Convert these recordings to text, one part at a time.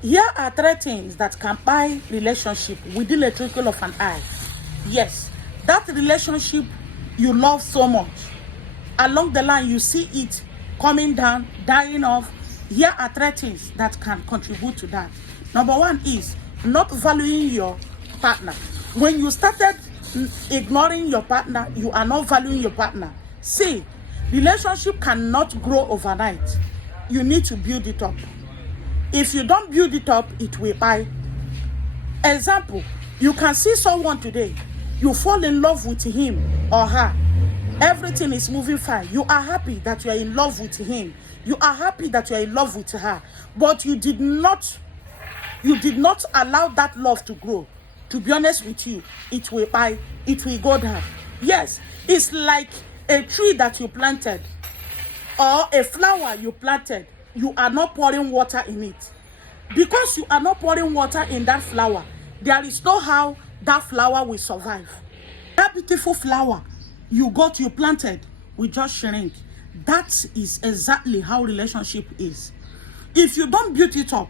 Here are three things that can buy relationship within a twinkle of an eye. Yes, that relationship you love so much, along the line you see it coming down, dying off. Here are three things that can contribute to that. Number one is not valuing your partner. When you started ignoring your partner, you are not valuing your partner. See, relationship cannot grow overnight. You need to build it up. If you don't build it up, it will die. Example, you can see someone today, you fall in love with him or her. Everything is moving fine. You are happy that you are in love with him. You are happy that you are in love with her. But you did not allow that love to grow. To be honest with you, it will die. It will go down. Yes, it's like a tree that you planted or a flower you planted. You are not pouring water in it. Because you are not pouring water in that flower, there is no how that flower will survive. That beautiful flower you planted will just shrink. That is exactly how relationship is. If you don't build it up,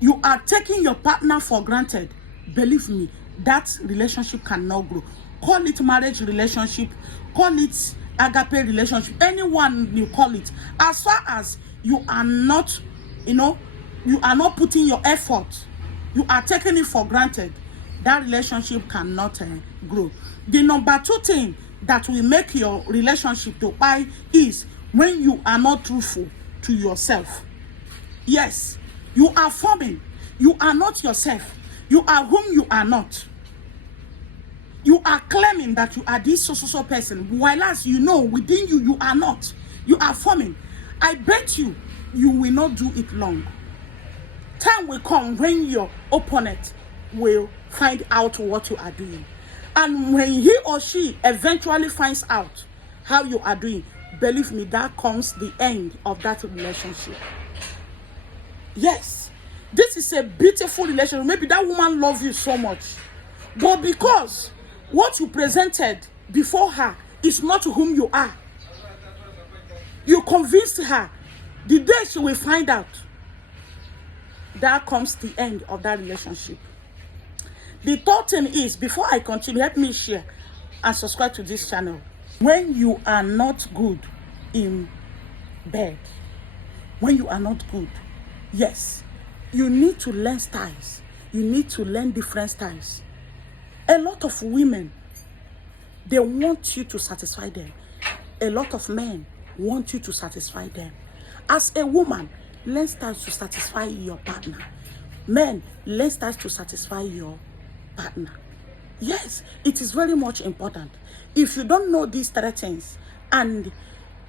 you are taking your partner for granted. Believe me, that relationship cannot grow. Call it marriage relationship, call it agape relationship, anyone you call it. As far as you are not, you are not putting your effort, you are taking it for granted, that relationship cannot grow. The number two thing that will make your relationship to buy is when you are not truthful to yourself. Yes, you are forming. You are not yourself. You are whom you are not. You are claiming that you are this so person, while as you know within you, you are not. You are forming. I bet you will not do it long. Time will come when your opponent will find out what you are doing. And when he or she eventually finds out how you are doing, believe me, that comes the end of that relationship. Yes, this is a beautiful relationship. Maybe that woman loves you so much, but because what you presented before her is not whom you are, you convinced her. The day she will find out, that comes the end of that relationship. The third thing is, before I continue, help me share and subscribe to this channel. When you are not good in bed, when you are not good, yes, you need to learn styles. You need to learn different styles. A lot of women, they want you to satisfy them. A lot of men want you to satisfy them. As a woman, learn styles to satisfy your partner. Men, learn styles to satisfy your partner. Yes, it is very much important. If you don't know these three things and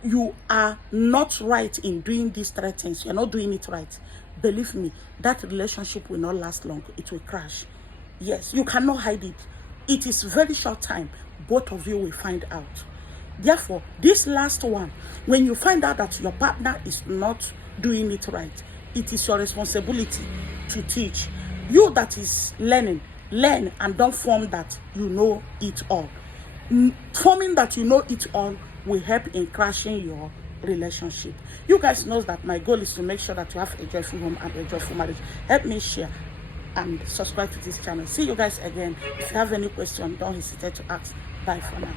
you are not right in doing these three things, you're not doing it right, believe me, that relationship will not last long. It will crash. Yes, you cannot hide it. It is very short time. Both of you will find out. Therefore, this last one, when you find out that your partner is not doing it right, it is your responsibility to teach. You that is learning, learn and don't form that you know it all. Forming that you know it all will help in crashing your relationship. You guys know that my goal is to make sure that you have a joyful home and a joyful marriage. Help me share and subscribe to this channel. See you guys again. If you have any question, don't hesitate to ask. Bye for now.